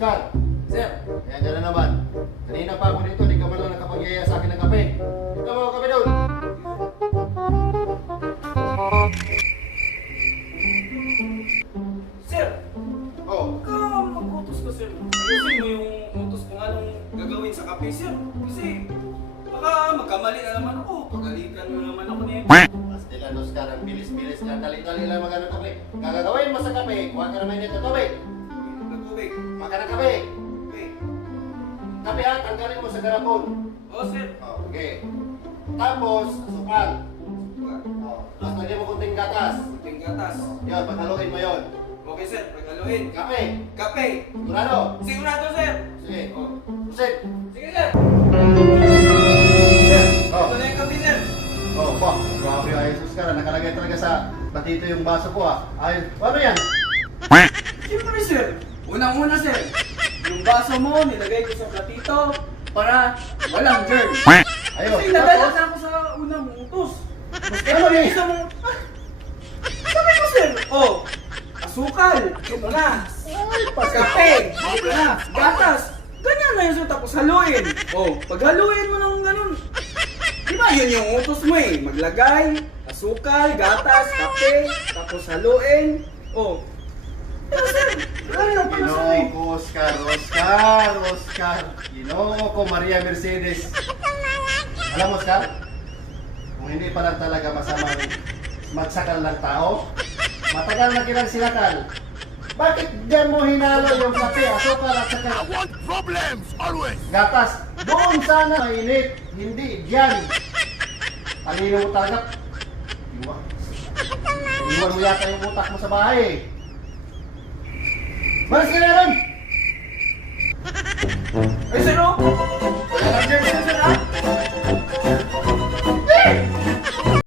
Oscar, Sir, ayan ka na naman. Kanina pa ako dito, di ka man lang nakapagyaya sa akin ng kape. Ikaw mga kape doon. sir, Oh, ka mag-utos ka, sir. Ayusin mo yung utos kung anong gagawin sa kape, sir. Kasi baka magkamali na naman ako. Pagalitan mo naman ako niya. Pastilan Oscar, ang bilis-bilis ka. Dali-dali lang magano kape. Gagawin mo sa kape, kuha ka naman dito tubig. Nagtubig. Maka ng kape. Okay. Kape ha, tanggalin mo sa garapon. Oo, sir. Oh, okay. Tapos, asukal. Oh, tapos lagyan mo kunting gatas. Kunting gatas. Yun, paghaluin mo yun. Okay, sir. Paghaluin. Kape. Kape. Sigurado. Sigurado, sir. Sige. Oh. Proceed. Sige, sir. Oh. Ito na yung kape, sir. Oh, ba, grabe ayos Oscar. Nakalagay talaga sa batito yung baso ko ah. Ayos. Ano yan? Siyempre, sir. Unang-una, sir. Yung baso mo, nilagay ko sa platito para walang germ. Ayos. Kasi nadala na ako sa unang utos. Ano yan? Isa mo. Sabi ko, sir. Oh, asukal. Ito na. Kape. Ito na. Gatas. Ganyan na yun, sir. Tapos haluin. Oh, pag haluin mo ng ganun. Di ba yun yung utos mo eh. Maglagay, asukal, gatas, kape, tapos haluin. Oh. Pero sir, wala lang pala sir eh. Ginoo ko, Oscar. Ginoo ko, Maria Mercedes. Alam mo, Oscar? Kung hindi pa lang talaga masamang magsakal ng tao, matagal na kinang sinakal. Bakit diyan mo hinalo yung kape, asukal at saka Problems always. gatas? Doon sana mainit, hindi diyan. Talino mo talaga. Iwan mo yata yung utak mo sa bahay. Maras ka na ron!